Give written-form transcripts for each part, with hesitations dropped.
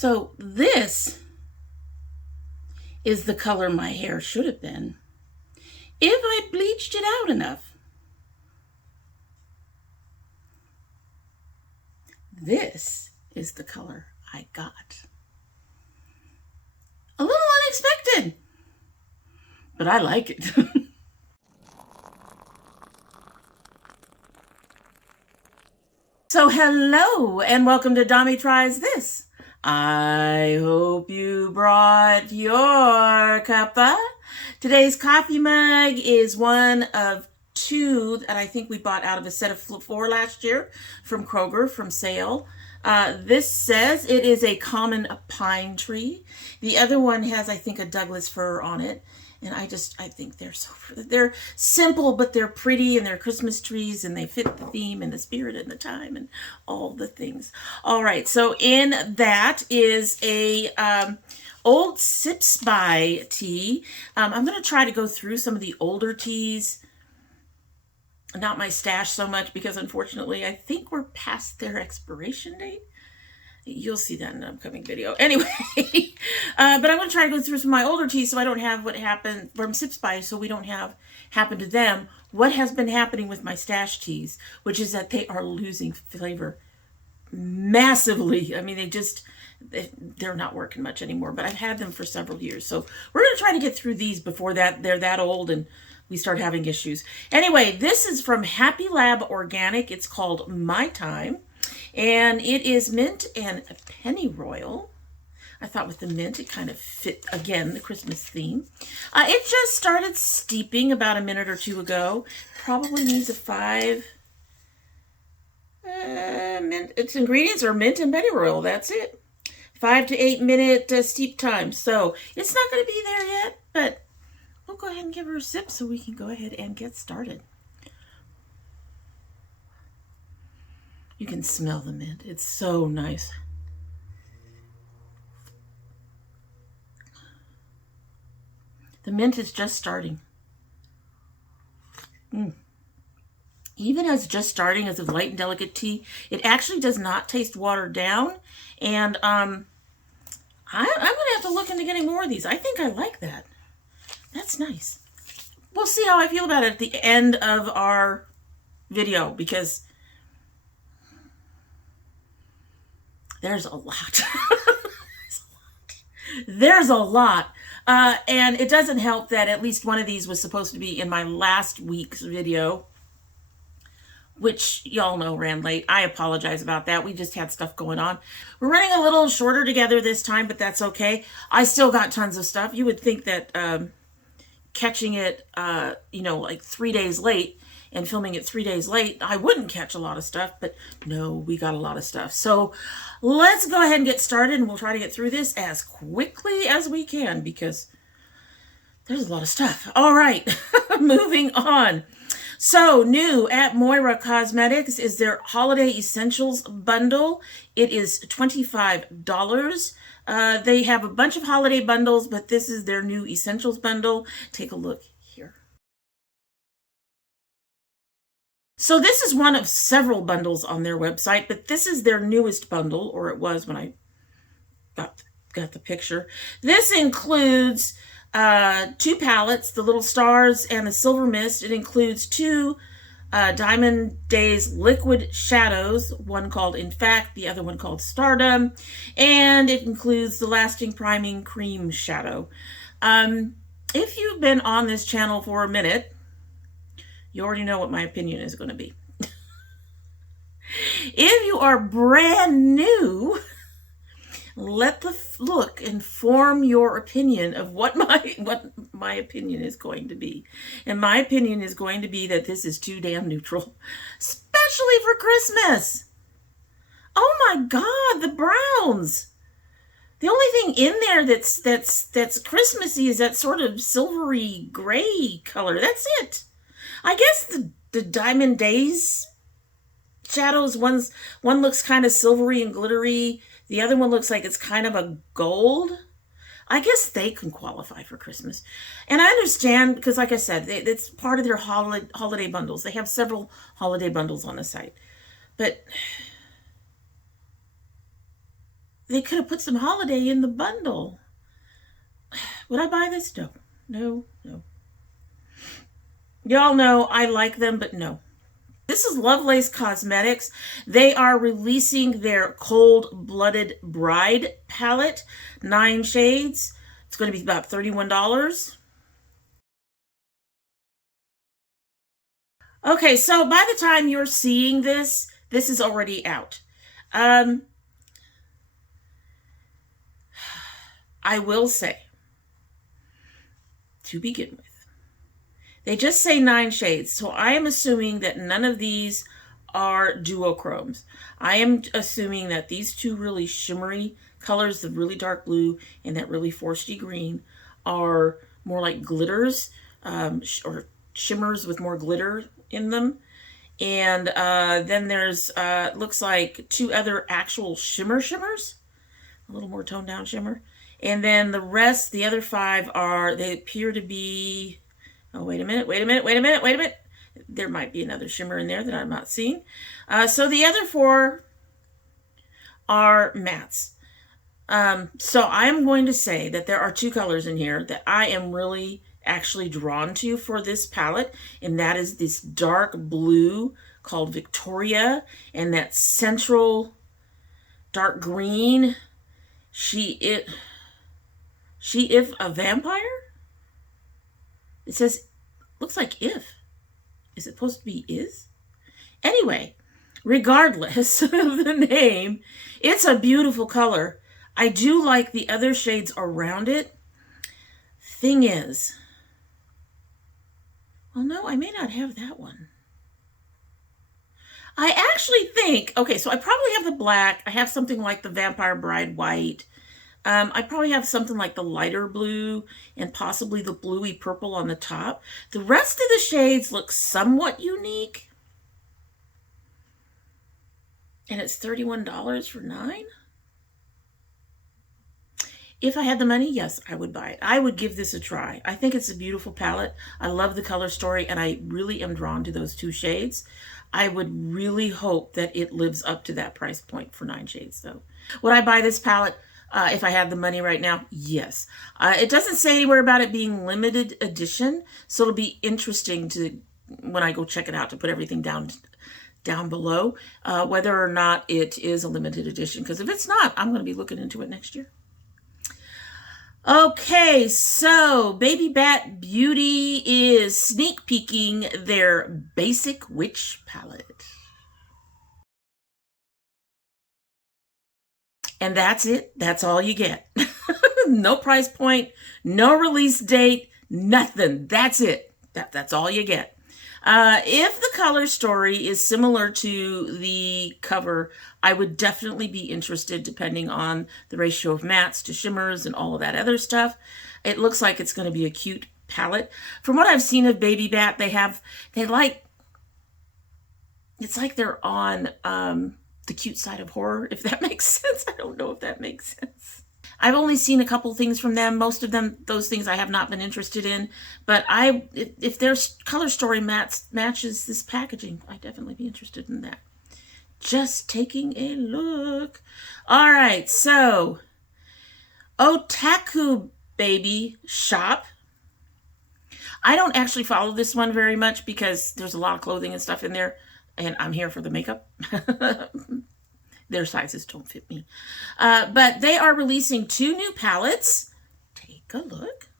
So this is the color my hair should have been if I bleached it out enough. This is the color I got. A little unexpected, but I like it. So hello and welcome to domytriesthis. I hope you brought your cuppa. Today's coffee mug is one of two that I think we bought out of a set of 4 last year from Kroger from sale. This says it is a common pine tree. The other one has, I think, a Douglas fir on it. And I think they're simple, but they're pretty, and they're Christmas trees, and they fit the theme and the spirit and the time and all the things. All right, so in that is a old Sips by tea. I'm going to try to go through some of the older teas. Not my stash so much, because unfortunately I think we're past their expiration date. You'll see that in an upcoming video. Anyway, but I'm going to try to go through some of my older teas so I don't have what happened from Sips By, so we don't have happen to them what has been happening with my stash teas, which is that they are losing flavor massively. I mean, they're not working much anymore, but I've had them for several years. So we're going to try to get through these before they're that old and we start having issues. Anyway, this is from Happy Lab Organic. It's called My Time. And it is mint and pennyroyal. I thought with the mint, it kind of fit, again, the Christmas theme. It just started steeping about a minute or two ago. Probably needs a 5. Its ingredients are mint and pennyroyal. That's it. 5 to 8 minute steep time. So it's not going to be there yet, but we'll go ahead and give her a sip so we can go ahead and get started. You can smell the mint. It's so nice. The mint is just starting. Even as just starting as a light and delicate tea, it actually does not taste watered down. And I'm going to have to look into getting more of these. I think I like that. That's nice. We'll see how I feel about it at the end of our video, because there's a lot. There's a lot. And it doesn't help that at least one of these was supposed to be in my last week's video, which y'all know ran late. I apologize about that. We just had stuff going on. We're running a little shorter together this time, but that's okay. I still got tons of stuff. You would think that catching it, like 3 days late, and filming it 3 days late, I wouldn't catch a lot of stuff, but no, we got a lot of stuff. So let's go ahead and get started, and we'll try to get through this as quickly as we can, because there's a lot of stuff. All right, moving on. So new at MOIRA Cosmetics is their Holiday Essentials Bundle. It is $25. They have a bunch of holiday bundles, but this is their new Essentials Bundle. Take a look here. So this is one of several bundles on their website, but this is their newest bundle, or it was when I got the picture. This includes 2 palettes, the Little Stars and the Silver Mist. It includes 2 Diamond Days liquid shadows, one called In Fact, the other one called Stardom, and it includes the Lasting Priming Cream Shadow. If you've been on this channel for a minute, you already know what my opinion is going to be. If you are brand new, let the look inform your opinion of what my opinion is going to be. And my opinion is going to be that this is too damn neutral, especially for Christmas. Oh my God, the browns. The only thing in there that's Christmassy is that sort of silvery gray color. That's it. I guess the Diamond Days shadows, one looks kind of silvery and glittery. The other one looks like it's kind of a gold. I guess they can qualify for Christmas. And I understand, because like I said, it's part of their holiday bundles. They have several holiday bundles on the site. But They could have put some holiday in the bundle. Would I buy this? No. No, no. Y'all know I like them, but no. This is Lovelace Cosmetics. They are releasing their Cold-Blooded Bride palette, 9 shades. It's going to be about $31. Okay, so by the time you're seeing this, this is already out. I will say, to begin with, they just say 9 shades, so I am assuming that none of these are duochromes. I am assuming that these two really shimmery colors, the really dark blue and that really foresty green, are more like glitters, or shimmers with more glitter in them. And then there's, looks like 2 other actual shimmers, a little more toned down shimmer. And then the rest, the other 5 are, they appear to be, oh, wait a minute. There might be another shimmer in there that I'm not seeing. So the other 4 are mattes. So I'm going to say that there are 2 colors in here that I am really actually drawn to for this palette, and that is this dark blue called Victoria and that central dark green, She If a Vampire? It says, looks like if. Is it supposed to be is? Anyway, regardless of the name, it's a beautiful color. I do like the other shades around it. Thing is, well, no, I may not have that one. I actually think, okay, so I probably have the black. I have something like the Vampire Bride white. I probably have something like the lighter blue and possibly the bluey purple on the top. The rest of the shades look somewhat unique. And it's $31 for 9? If I had the money, yes, I would buy it. I would give this a try. I think it's a beautiful palette. I love the color story, and I really am drawn to those 2 shades. I would really hope that it lives up to that price point for 9 shades, though. Would I buy this palette if I had the money right now? Yes. It doesn't say anywhere about it being limited edition, so it'll be interesting to, when I go check it out, to put everything down below, whether or not it is a limited edition, because if it's not, I'm going to be looking into it next year. Okay, so Baby Bat Beauty is sneak peeking their Basic Witch palette. And that's it. That's all you get. No price point, no release date, nothing. That's it. That's all you get. If the color story is similar to the cover, I would definitely be interested, depending on the ratio of mattes to shimmers and all of that other stuff. It looks like it's going to be a cute palette. From what I've seen of Baby Bat, it's like they're on the cute side of horror, if that makes sense. I don't know if that makes sense. I've only seen a couple things from them. Most of them, those things I have not been interested in. But if their color story matches this packaging, I'd definitely be interested in that. Just taking a look. All right, so Otaku Baby Shop. I don't actually follow this one very much because there's a lot of clothing and stuff in there, and I'm here for the makeup. Their sizes don't fit me. But they are releasing 2 new palettes. Take a look.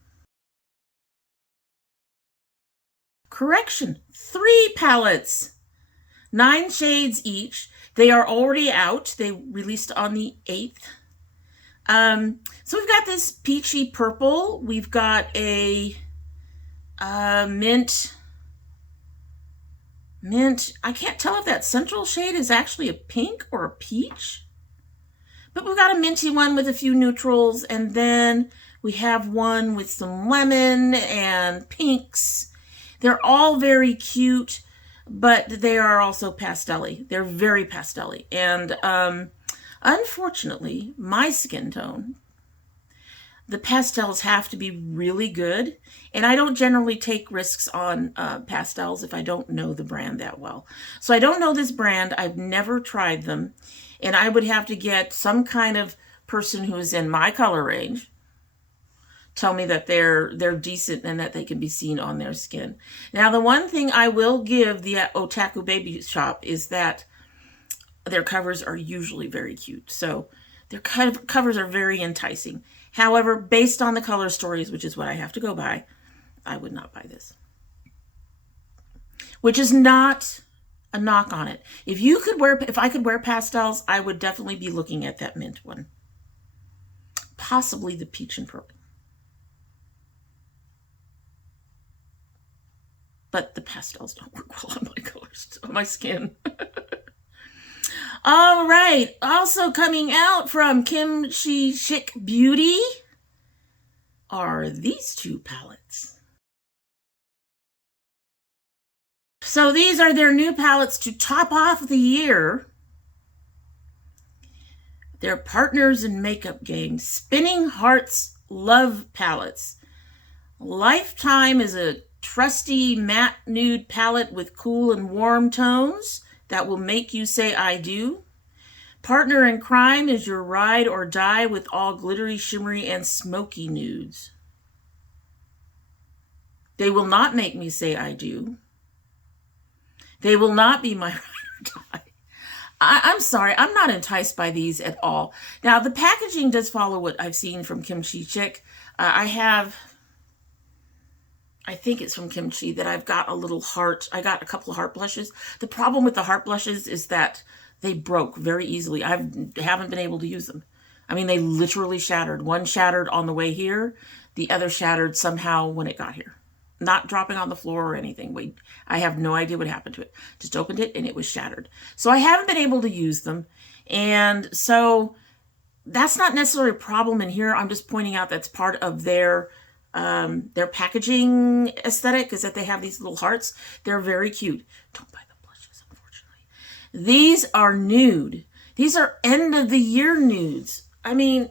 Correction, 3 palettes. 9 shades each. They are already out. They released on the 8th. So we've got this peachy purple. We've got a mint. I can't tell if that central shade is actually a pink or a peach. But we've got a minty one with a few neutrals, and then we have one with some lemon and pinks. They're all very cute, but they are also pastel-y. They're very pastel-y. And unfortunately, my skin tone, the pastels have to be really good. And I don't generally take risks on pastels if I don't know the brand that well. So I don't know this brand. I've never tried them. And I would have to get some kind of person who is in my color range tell me that they're decent and that they can be seen on their skin. Now, the one thing I will give the Otaku Baby Shop is that their covers are usually very cute. So their covers are very enticing. However, based on the color stories, which is what I have to go by, I would not buy this. Which is not a knock on it. If I could wear pastels, I would definitely be looking at that mint one. Possibly the peach and purple. But the pastels don't work well on my colors, on my skin. All right. Also coming out from Kimchi Chic Beauty are these two palettes. So these are their new palettes to top off the year. They're partners in makeup game. Spinning Hearts Love Palettes. Lifetime is a trusty matte nude palette with cool and warm tones that will make you say I do. Partner in Crime is your ride or die with all glittery, shimmery, and smoky nudes. They will not make me say I do. They will not be my ride or die. I'm sorry, I'm not enticed by these at all. Now, the packaging does follow what I've seen from Kimchi Chic. I think it's from Kimchi that I've got a little heart. I got a couple of heart blushes. The problem with the heart blushes is that they broke very easily. I haven't been able to use them. I mean, they literally shattered. One shattered on the way here. The other shattered somehow when it got here. Not dropping on the floor or anything. I have no idea what happened to it. Just opened it and it was shattered. So I haven't been able to use them. And so that's not necessarily a problem in here. I'm just pointing out that's part of their packaging aesthetic, is that they have these little hearts. They're very cute. Don't buy the blushes, unfortunately. These are nude. These are end of the year nudes. I mean,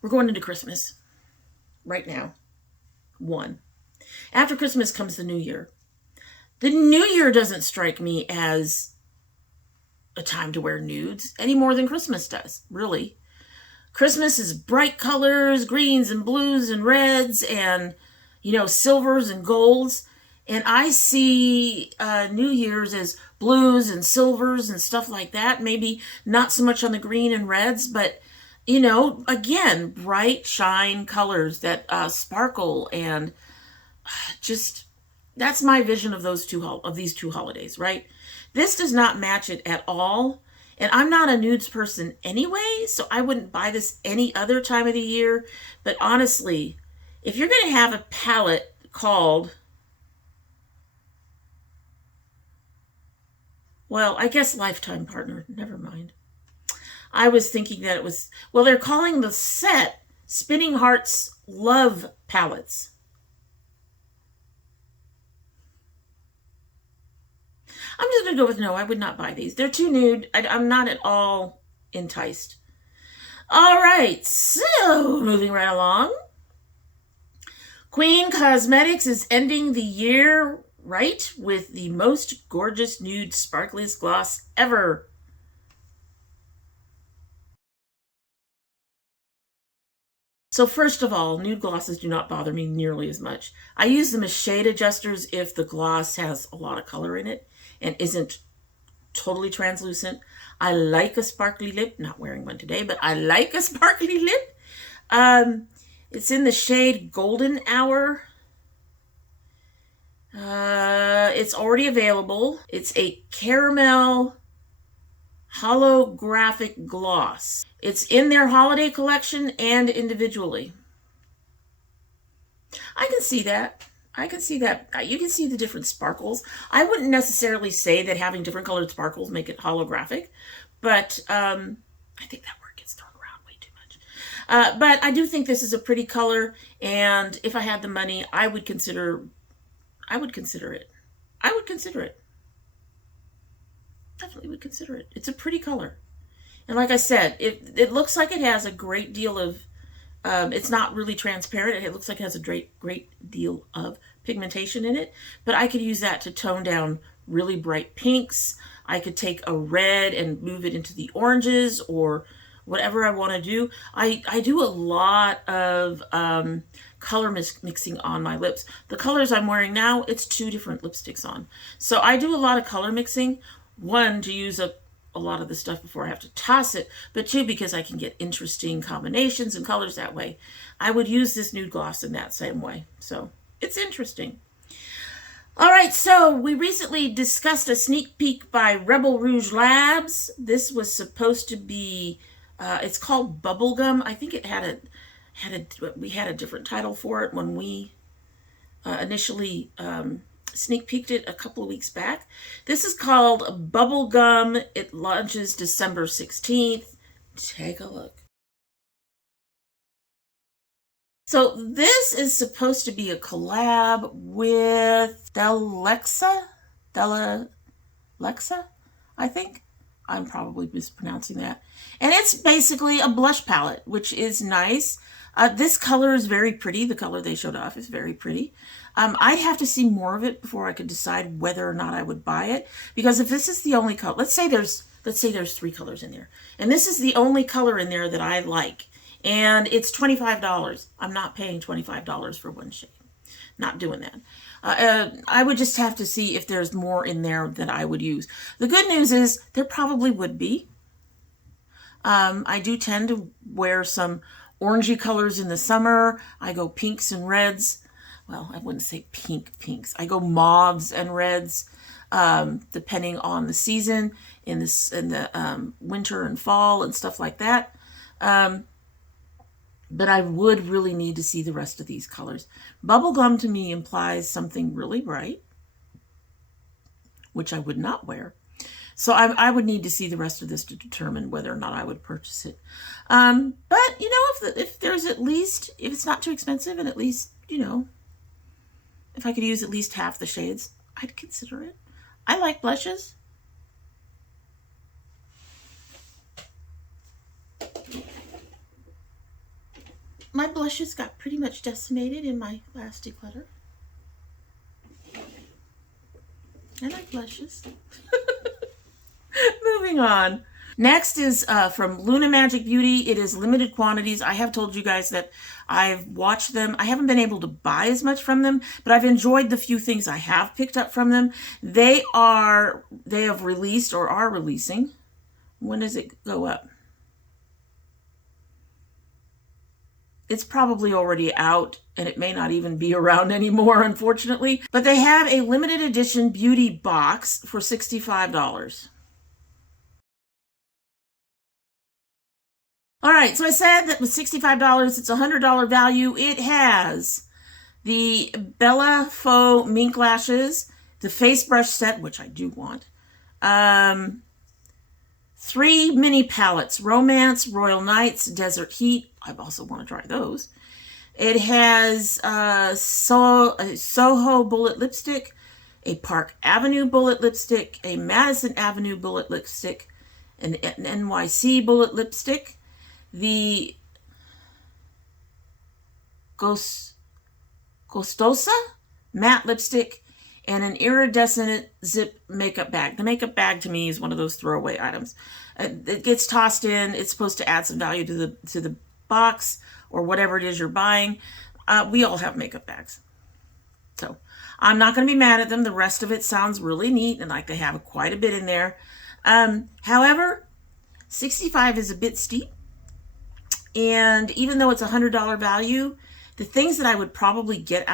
we're going into Christmas right now. After Christmas comes the new year. The new year doesn't strike me as a time to wear nudes any more than Christmas does, really. Christmas is bright colors, greens and blues and reds and, silvers and golds. And I see New Year's as blues and silvers and stuff like that. Maybe not so much on the green and reds, but, again, bright shine colors that sparkle, and just, that's my vision of these two holidays, right? This does not match it at all. And I'm not a nudes person anyway, so I wouldn't buy this any other time of the year. But honestly, if you're going to have a palette called, well, I guess Lifetime Partner, never mind. I was thinking that it was, well, they're calling the set Spinning Hearts Love Palettes. I'm just going to go with no. I would not buy these. They're too nude. I'm not at all enticed. All right. So, moving right along. Queen Cosmetics is ending the year right with the most gorgeous nude sparkliest gloss ever. So first of all, nude glosses do not bother me nearly as much. I use them as shade adjusters if the gloss has a lot of color in it and isn't totally translucent. I like a sparkly lip. Not wearing one today, but I like a sparkly lip. It's in the shade Golden Hour. It's already available. It's a caramel holographic gloss. It's in their holiday collection and individually. I can see that. I can see that. You can see the different sparkles. I wouldn't necessarily say that having different colored sparkles make it holographic, but I think that word gets thrown around way too much. But I do think this is a pretty color, and if I had the money, I would consider it. I would consider it. Definitely would consider it. It's a pretty color. And like I said, it looks like it has a great deal of, it's not really transparent. It looks like it has a great deal of pigmentation in it. But I could use that to tone down really bright pinks. I could take a red and move it into the oranges or whatever I want to do. I do a lot of color mixing on my lips. The colors I'm wearing now, it's 2 different lipsticks on. So I do a lot of color mixing. 1, to use up a lot of the stuff before I have to toss it, but 2, because I can get interesting combinations and colors that way. I would use this nude gloss in that same way. So it's interesting. All right, so we recently discussed a sneak peek by Rebel Rouge Labs. This was supposed to be, it's called Bubblegum. I think it we had a different title for it when we initially sneak peeked it a couple of weeks back. This is called Bubblegum. It launches December 16th. Take a look. So this is supposed to be a collab with Delexa, I think. I'm probably mispronouncing that. And it's basically a blush palette, which is nice. This color is very pretty. The color they showed off is very pretty. I'd have to see more of it before I could decide whether or not I would buy it. Because if this is the only color, let's say there's 3 colors in there, and this is the only color in there that I like, and it's $25. I'm not paying $25 for one shade. Not doing that. I would just have to see if there's more in there that I would use. The good news is there probably would be. I do tend to wear some orangey colors in the summer. I go pinks and reds. Well, I wouldn't say pinks. I go mauves and reds, depending on the season, in the winter and fall and stuff like that. But I would really need to see the rest of these colors. Bubblegum to me implies something really bright, which I would not wear. So I would need to see the rest of this to determine whether or not I would purchase it. But, you know, if there's at least, if it's not too expensive and at least, you know, if I could use at least half the shades, I'd consider it. I like blushes. My blushes got pretty much decimated in my last declutter. I like blushes. Moving on. Next is from Luna Magic Beauty. It is limited quantities. I have told you guys that I've watched them. I haven't been able to buy as much from them, but I've enjoyed the few things I have picked up from them. They have released or are releasing. When does it go up? It's probably already out, and it may not even be around anymore, unfortunately. But they have a limited edition beauty box for $65. All right, so I said that with $65, it's a $100 value. It has the Bella Faux Mink Lashes, the face brush set, which I do want, 3 mini palettes, Romance, Royal Nights, Desert Heat. I also want to try those. It has a Soho Bullet Lipstick, a Park Avenue Bullet Lipstick, a Madison Avenue Bullet Lipstick, an NYC Bullet Lipstick, the Gustosa Matte Lipstick, and an iridescent zip makeup bag. The makeup bag to me is one of those throwaway items. It gets tossed in. It's supposed to add some value to the box or whatever it is you're buying. We all have makeup bags. So I'm not going to be mad at them. The rest of it sounds really neat and like they have quite a bit in there. However, $65 is a bit steep. And even though it's a $100 value, the things that I would probably get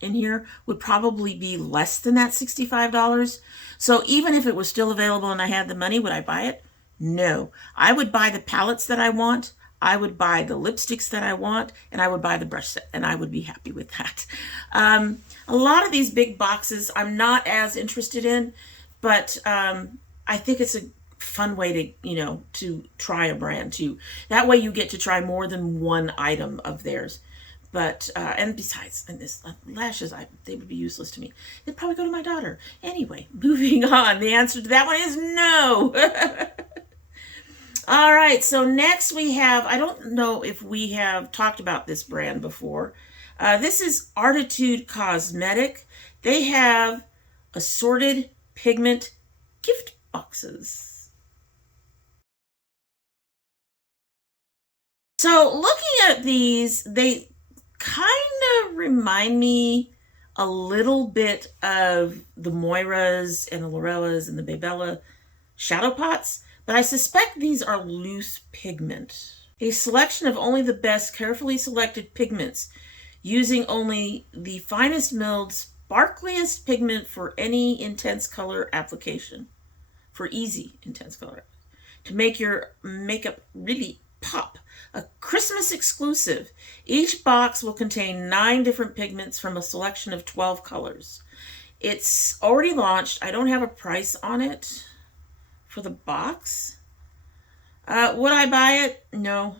in here would probably be less than that $65. So even if it was still available and I had the money, would I buy it? No. I would buy the palettes that I want. I would buy the lipsticks that I want, and I would buy the brush set, and I would be happy with that. A lot of these big boxes I'm not as interested in, but I think it's a fun way to, you know, to try a brand too. That way you get to try more than one item of theirs. But, and besides, and this lashes, they would be useless to me. They'd probably go to my daughter. Anyway, moving on. The answer to that one is no. All right, so next we have, I don't know if we have talked about this brand before. This is Artitude Cosmetic. They have assorted pigment gift boxes. So looking at these, they kind of remind me a little bit of the MOIRAs and the Lorellas and the Baybella shadow pots, but I suspect these are loose pigment. A selection of only the best carefully selected pigments, using only the finest milled, sparkliest pigment for any intense color application. For easy intense color. To make your makeup really pop. A Christmas exclusive. Each box will contain 9 different pigments from a selection of 12 colors. It's already launched. I don't have a price on it for the box. Would I buy it? No.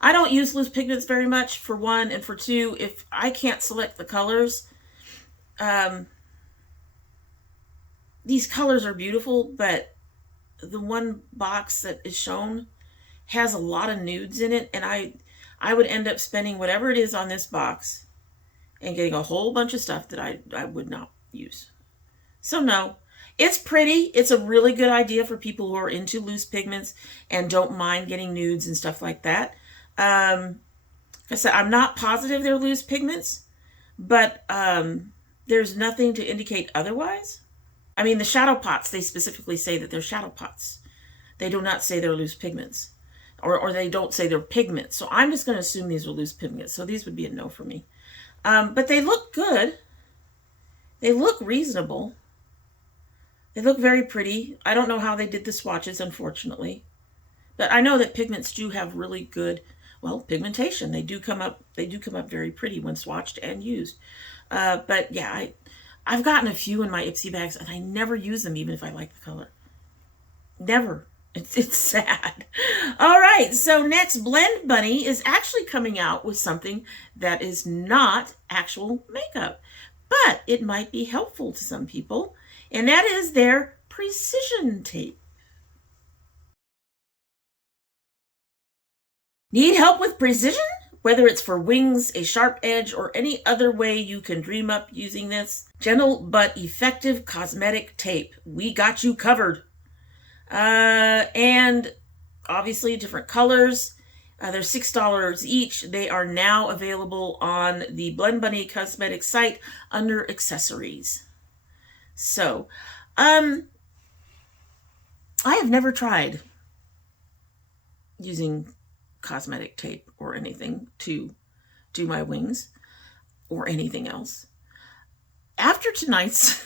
I don't use loose pigments very much, for one, and for two, if I can't select the colors, these colors are beautiful, but the one box that is shown has a lot of nudes in it, and I would end up spending whatever it is on this box and getting a whole bunch of stuff that I would not use. So no, it's pretty. It's a really good idea for people who are into loose pigments and don't mind getting nudes and stuff like that. Like I said, I'm not positive they're loose pigments, but there's nothing to indicate otherwise. I mean, the shadow pots, they specifically say that they're shadow pots. They do not say they're loose pigments, or they don't say they're pigments. So I'm just going to assume these are loose pigments. So these would be a no for me. But they look good. They look reasonable. They look very pretty. I don't know how they did the swatches, unfortunately. But I know that pigments do have really good, well, pigmentation. They do come up very pretty when swatched and used. But yeah, I've gotten a few in my Ipsy bags, and I never use them, even if I like the color. Never. It's sad. All right, so next, Blend Bunny is actually coming out with something that is not actual makeup, but it might be helpful to some people, and that is their precision tape. Need help with precision? Whether it's for wings, a sharp edge, or any other way you can dream up using this gentle but effective cosmetic tape, we got you covered. And obviously different colors. They're $6 each. They are now available on the Blend Bunny Cosmetics site under accessories. So, I have never tried using cosmetic tape or anything to do my wings or anything else. After tonight's,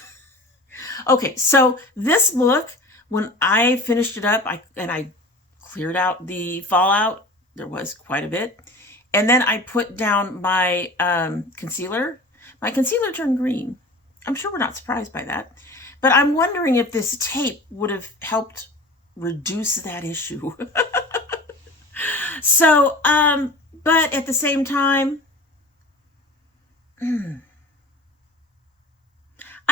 okay, so this look, when I finished it up, I cleared out the fallout. There was quite a bit. And then I put down my concealer. My concealer turned green. I'm sure we're not surprised by that. But I'm wondering if this tape would have helped reduce that issue. So, but at the same time, I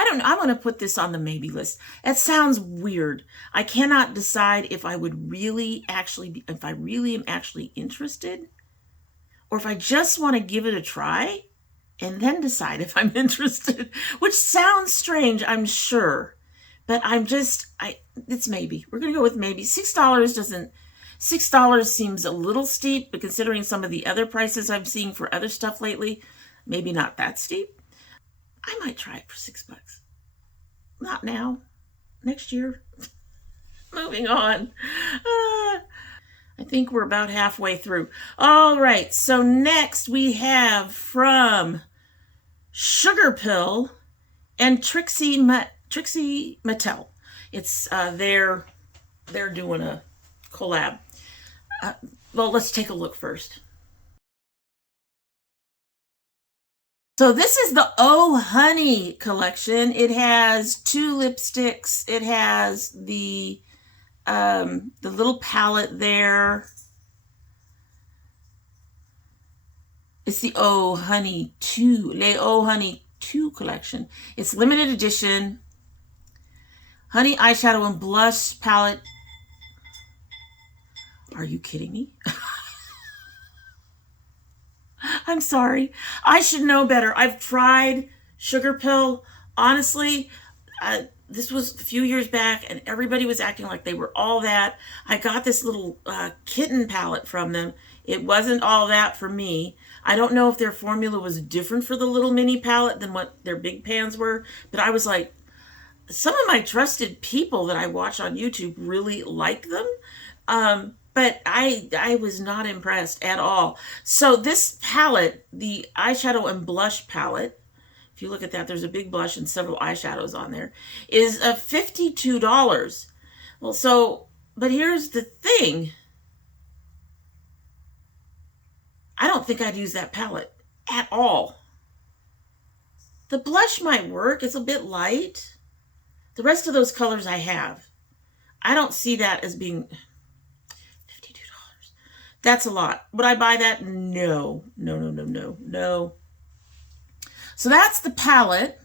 don't know. I'm going to put this on the maybe list. That sounds weird. I cannot decide if I would really actually if I really am actually interested, or if I just want to give it a try and then decide if I'm interested, which sounds strange, I'm sure, but it's maybe. We're going to go with maybe. $6 seems a little steep, but considering some of the other prices I'm seeing for other stuff lately, maybe not that steep. I might try it for $6. Not now. Next year. Moving on. I think we're about halfway through. All right. So next we have from Sugarpill and Trixie Mattel. It's they're doing a collab. Well, let's take a look first. So this is the Oh Honey collection. It has 2 lipsticks. It has the little palette there. It's the Oh Honey 2, Les Oh Honey 2 collection. It's limited edition. Honey eyeshadow and blush palette. Are you kidding me? I'm sorry. I should know better. I've tried Sugarpill. Honestly, this was a few years back, and everybody was acting like they were all that. I got this little kitten palette from them. It wasn't all that for me. I don't know if their formula was different for the little mini palette than what their big pans were, but I was like, some of my trusted people that I watch on YouTube really like them. But I was not impressed at all. So this palette, the eyeshadow and blush palette, if you look at that, there's a big blush and several eyeshadows on there, is $52. Well, so, but here's the thing. I don't think I'd use that palette at all. The blush might work. It's a bit light. The rest of those colors I have. I don't see that as being $52. That's a lot. Would I buy that? No. No. So that's the palette.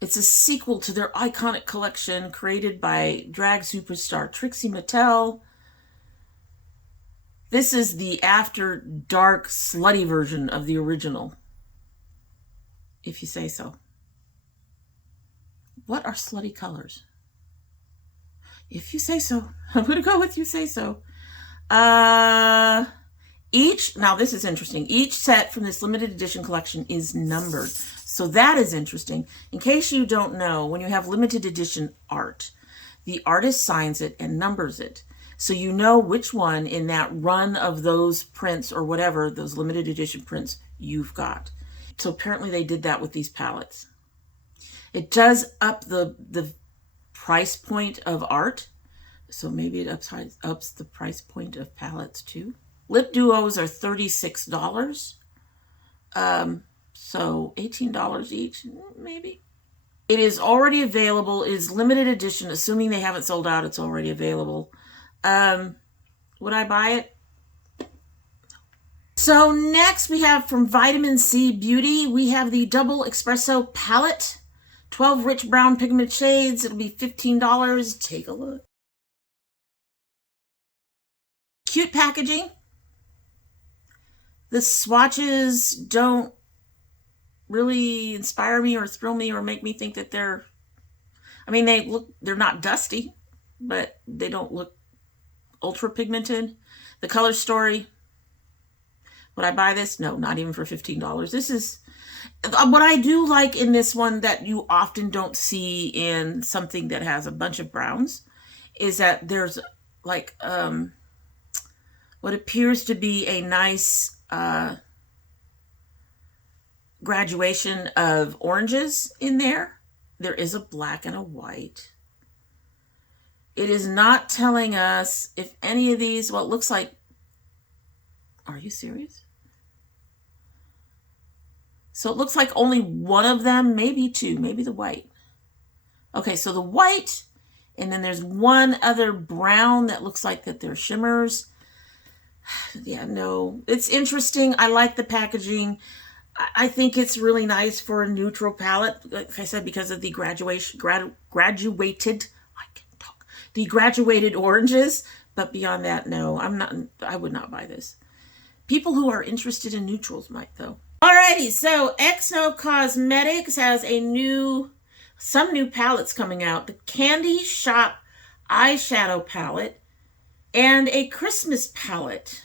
It's a sequel to their iconic collection created by drag superstar Trixie Mattel. This is the after dark slutty version of the original, if you say so. What are slutty colors? If you say so. I'm going to go with you say so. Now this is interesting. Each set from this limited edition collection is numbered. So that is interesting. In case you don't know, when you have limited edition art, the artist signs it and numbers it. So you know which one in that run of those prints or whatever, those limited edition prints you've got. So apparently they did that with these palettes. It does up the price point of art. So maybe it ups the price point of palettes too. Lip duos are $36. So $18 each, maybe. It is already available. It is limited edition. Assuming they haven't sold out, it's already available. Would I buy it? So next we have from Vitamin C Beauty, we have the Double Espresso Palette. 12 rich brown pigment shades. It'll be $15. Take a look. Cute packaging. The swatches don't really inspire me or thrill me or make me think that they're not dusty, but they don't look ultra pigmented. The color story. Would I buy this? No, not even for $15. This is what I do like in this one that you often don't see in something that has a bunch of browns, is that there's like what appears to be a nice graduation of oranges in there. There is a black and a white. It is not telling us if any of these, well, it looks like, are you serious? So it looks like only one of them, maybe two, maybe the white. Okay, so the white, and then there's one other brown that looks like that they're shimmers. Yeah, no, it's interesting. I like the packaging. I think it's really nice for a neutral palette, like I said, because of the graduated oranges. But beyond that, no, I would not buy this. People who are interested in neutrals might, though. Alrighty, so XO Cosmetics has some new palettes coming out. The Candy Shop eyeshadow palette and a Christmas palette.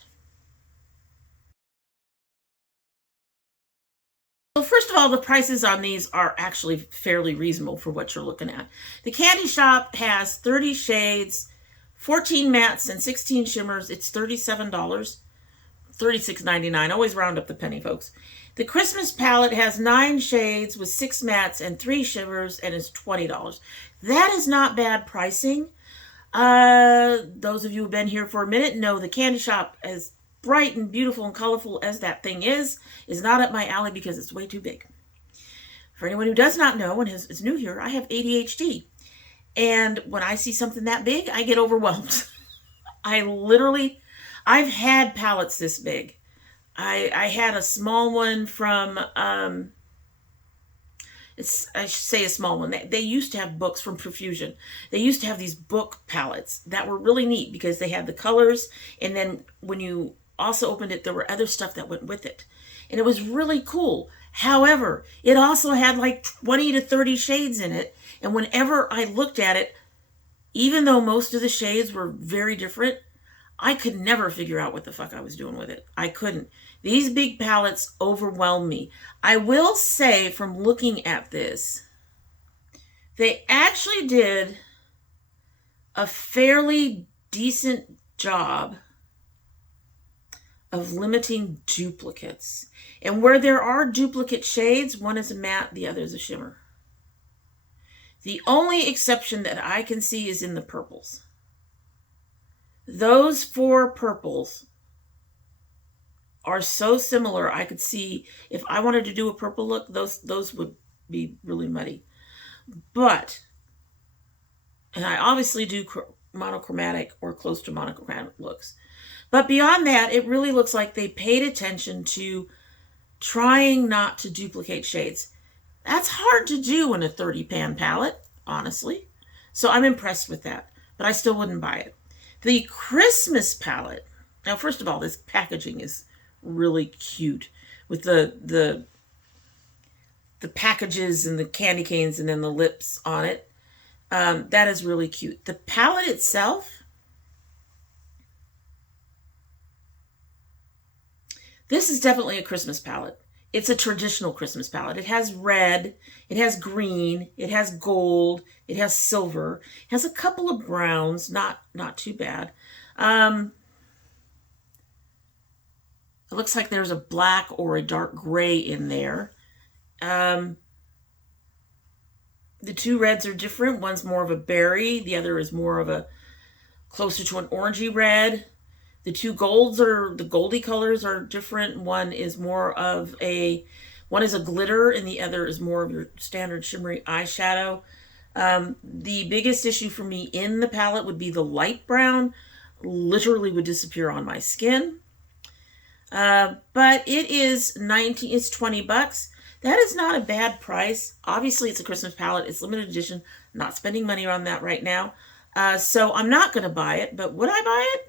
So first of all, the prices on these are actually fairly reasonable for what you're looking at. The Candy Shop has 30 shades, 14 mattes, and 16 shimmers. It's $37, $36.99. Always round up the penny, folks. The Christmas palette has 9 shades with 6 mattes and 3 shimmers and is $20. That is not bad pricing. Those of you who've been here for a minute know the Candy Shop, as bright and beautiful and colorful as that thing is not up my alley because it's way too big. For anyone who does not know and is new here, I have ADHD. And when I see something that big, I get overwhelmed. I've had palettes this big. I had a small one from, I should say a small one. They used to have books from Profusion. They used to have these book palettes that were really neat because they had the colors. And then when you also opened it, there were other stuff that went with it. And it was really cool. However, it also had like 20 to 30 shades in it. And whenever I looked at it, even though most of the shades were very different, I could never figure out what the fuck I was doing with it. I couldn't. These big palettes overwhelm me. I will say, from looking at this, they actually did a fairly decent job of limiting duplicates. And where there are duplicate shades, one is a matte, the other is a shimmer. The only exception that I can see is in the purples. Those 4 purples are so similar, I could see if I wanted to do a purple look, those would be really muddy. But, and I obviously do monochromatic or close to monochromatic looks. But beyond that, it really looks like they paid attention to trying not to duplicate shades. That's hard to do in a 30 pan palette, honestly. So I'm impressed with that, but I still wouldn't buy it. The Christmas palette. Now, first of all, this packaging is really cute with the packages and the candy canes and then the lips on it. That is really cute. The palette itself, this is definitely a Christmas palette. It's a traditional Christmas palette. It has red, it has green, it has gold, it has silver, it has a couple of browns, not too bad. It looks like there's a black or a dark gray in there. The 2 reds are different. One's more of a berry, the other is more of a closer to an orangey red. The 2 golds the goldy colors are different. One is more of one is a glitter and the other is more of your standard shimmery eyeshadow. The biggest issue for me in the palette would be the light brown. Literally would disappear on my skin. But it is it's 20 bucks. That is not a bad price. Obviously it's a Christmas palette. It's limited edition. I'm not spending money on that right now. So I'm not going to buy it, but would I buy it?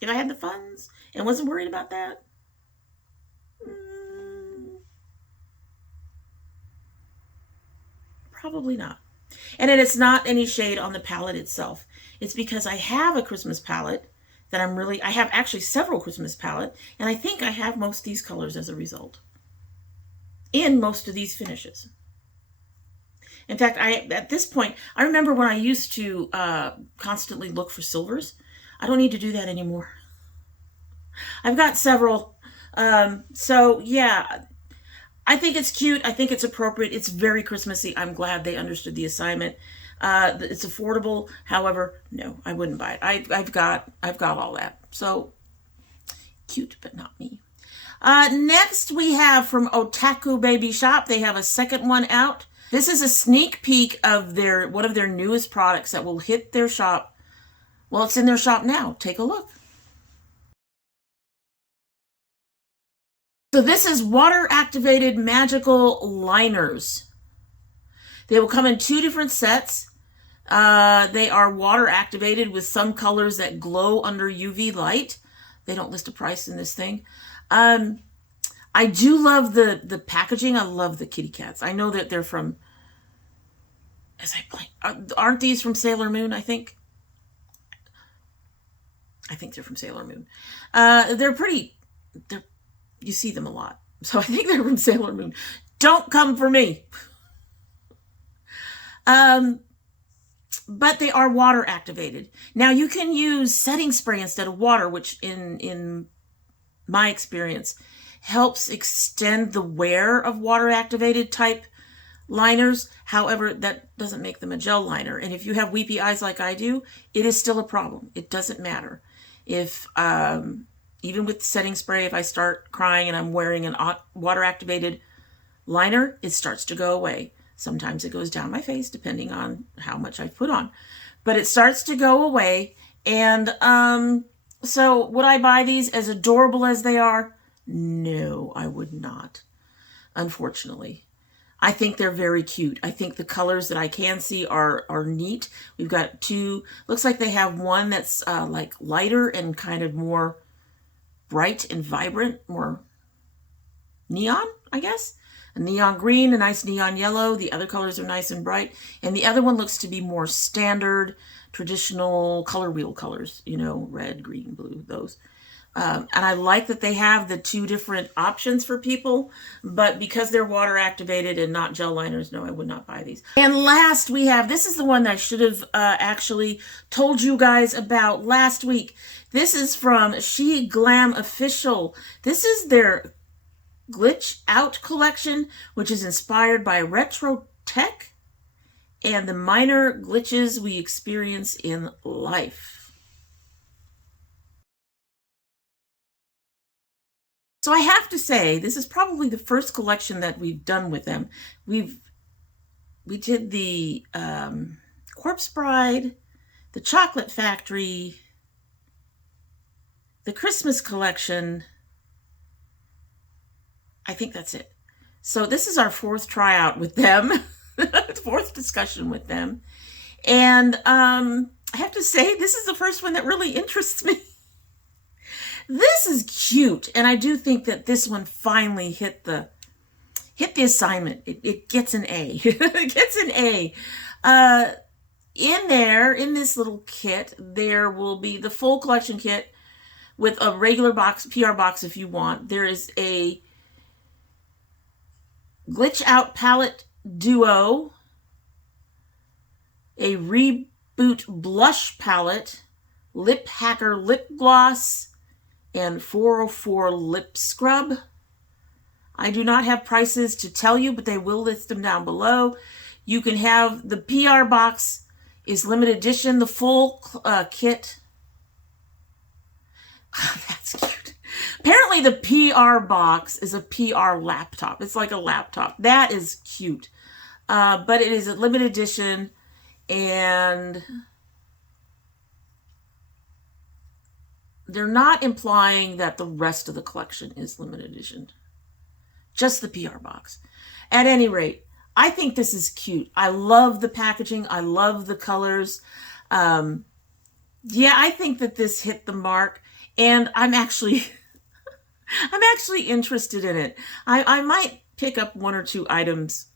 If I had the funds and wasn't worried about that? Probably not. And it's not any shade on the palette itself. It's because I have a Christmas palette that I have actually several Christmas palettes, and I think I have most of these colors as a result. In most of these finishes. In fact, at this point, I remember when I used to constantly look for silvers. I don't need to do that anymore. I've got several. So yeah, I think it's cute. I think it's appropriate. It's very Christmassy. I'm glad they understood the assignment. It's affordable. However, no, I wouldn't buy it. I've got all that. So cute, but not me. Next we have from Otaku Baby Shop. They have a second one out. This is a sneak peek of one of their newest products that will hit their shop. Well, it's in their shop now. Take a look. So this is water-activated magical liners. They will come in 2 different sets. They are water-activated with some colors that glow under UV light. They don't list a price in this thing. I do love the packaging. I love the kitty cats. I know that they're from, aren't these from Sailor Moon, I think? I think they're from Sailor Moon. You see them a lot. So I think they're from Sailor Moon. Don't come for me. But they are water activated. Now you can use setting spray instead of water, which in my experience helps extend the wear of water activated type liners. However, that doesn't make them a gel liner. And if you have weepy eyes like I do, it is still a problem. It doesn't matter. If, even with setting spray, if I start crying and I'm wearing a water activated liner, it starts to go away. Sometimes it goes down my face depending on how much I've put on, but it starts to go away. And, so would I buy these as adorable as they are? No, I would not, unfortunately. I think they're very cute. I think the colors that I can see are neat. We've got 2, looks like they have one that's like lighter and kind of more bright and vibrant, more neon, I guess. a neon green, a nice neon yellow. The other colors are nice and bright. And the other one looks to be more standard, traditional color wheel colors, you know, red, green, blue, those. And I like that they have the two different options for people, but because they're water activated and not gel liners, no, I would not buy these. And last we have, this is the one that I should have actually told you guys about last week. This is from Chic Glam Official. This is their Glitch Out collection, which is inspired by retro tech and the minor glitches we experience in life. So I have to say, this is probably the first collection that we've done with them. We did the Corpse Bride, the Chocolate Factory, the Christmas collection. I think that's it. So this is our fourth tryout with them, fourth discussion with them. And I have to say, this is the first one that really interests me. This is cute, and I do think that this one finally hit the assignment. It gets an A. It gets an A. In this little kit, there will be the full collection kit with a regular box, PR box if you want. There is a Glitch Out palette duo, a Reboot blush palette, Lip Hacker lip gloss, and 404 lip scrub. I do not have prices to tell you, but they will list them down below. You can have the PR box is limited edition, the full kit. Oh, that's cute. Apparently the PR box is a PR laptop. It's like a laptop. That is cute. But it is a limited edition, and they're not implying that the rest of the collection is limited edition. Just the PR box. At any rate, I think this is cute. I love the packaging. I love the colors. Yeah, I think that this hit the mark, and I'm actually interested in it. I might pick up one or two items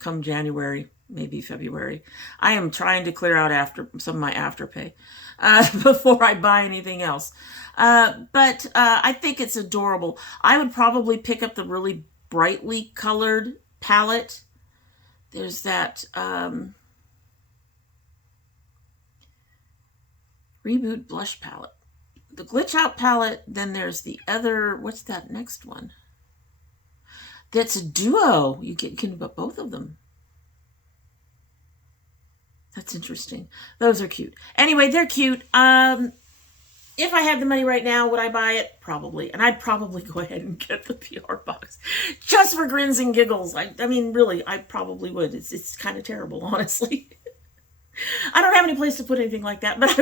come January, maybe February. I am trying to clear out some of my Afterpay before I buy anything else. But I think it's adorable. I would probably pick up the really brightly colored palette. There's that Reboot blush palette. The Glitch Out palette, then there's the other, what's that next one? That's a duo. You can put both of them. That's interesting. Those are cute. Anyway, they're cute. If I had the money right now, would I buy it? Probably. And I'd probably go ahead and get the PR box. Just for grins and giggles. I mean, really, I probably would. It's kind of terrible, honestly. I don't have any place to put anything like that, but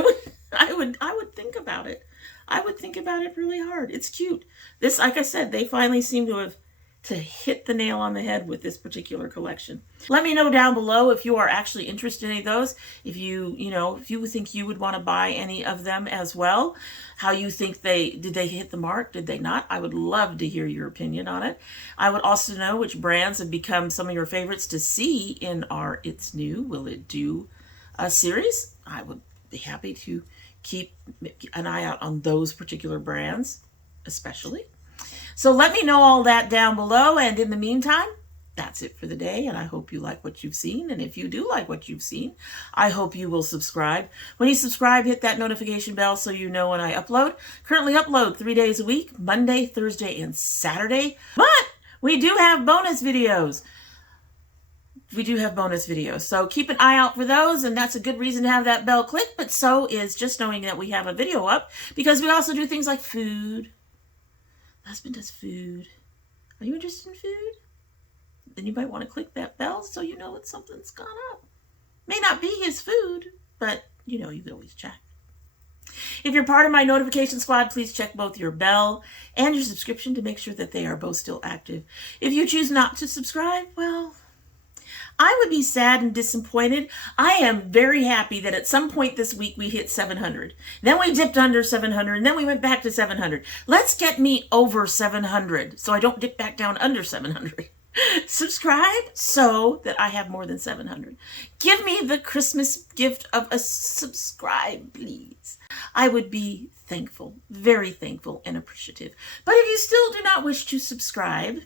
I would think about it. I would think about it really hard. It's cute. This, like I said, they finally seem to have hit the nail on the head with this particular collection. Let me know down below if you are actually interested in any of those. If you think you would want to buy any of them as well. How you think did they hit the mark? Did they not? I would love to hear your opinion on it. I would also know which brands have become some of your favorites to see in our It's New, Will It Do series. I would be happy to keep an eye out on those particular brands, especially. So let me know all that down below, and in the meantime, that's it for the day, and I hope you like what you've seen, and if you do like what you've seen, I hope you will subscribe. When you subscribe, hit that notification bell so you know when I upload. Currently upload 3 days a week, Monday, Thursday, and Saturday, but we do have bonus videos. So keep an eye out for those, and that's a good reason to have that bell click, but so is just knowing that we have a video up, because we also do things like food. Husband does food. Are you interested in food? Then you might want to click that bell so you know that something's gone up. May not be his food, but you can always check. If you're part of my notification squad, please check both your bell and your subscription to make sure that they are both still active. If you choose not to subscribe, well, I would be sad and disappointed. I am very happy that at some point this week we hit 700. Then we dipped under 700, and then we went back to 700. Let's get me over 700 so I don't dip back down under 700. Subscribe so that I have more than 700. Give me the Christmas gift of a subscribe, please. I would be thankful, very thankful and appreciative. But if you still do not wish to subscribe,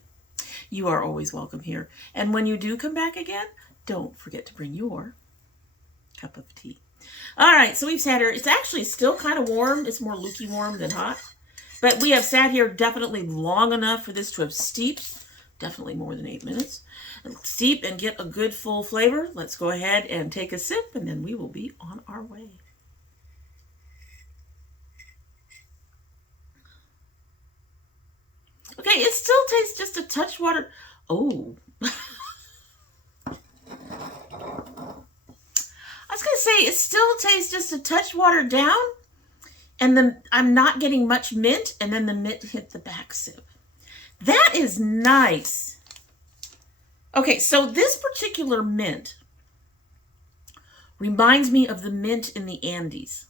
you are always welcome here. And when you do come back again, don't forget to bring your cup of tea. All right, so we've sat here. It's actually still kind of warm. It's more lukewarm than hot. But we have sat here definitely long enough for this to have steeped. Definitely more than 8 minutes. Steep and get a good full flavor. Let's go ahead and take a sip, and then we will be on our way. Okay, it still tastes just a touch water. Oh. I was going to say, it still tastes just a touch watered down, and then I'm not getting much mint, and then the mint hit the back sip. That is nice. Okay, so this particular mint reminds me of the mint in the Andes.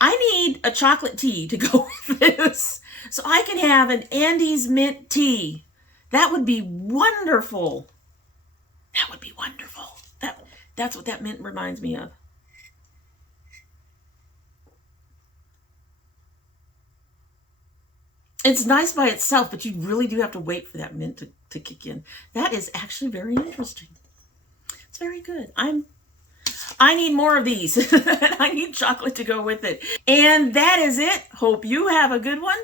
I need a chocolate tea to go with this, so I can have an Andes mint tea. That would be wonderful. That would be wonderful. That's what that mint reminds me of. It's nice by itself, but you really do have to wait for that mint to kick in. That is actually very interesting. It's very good. I need more of these. I need chocolate to go with it. And that is it. Hope you have a good one.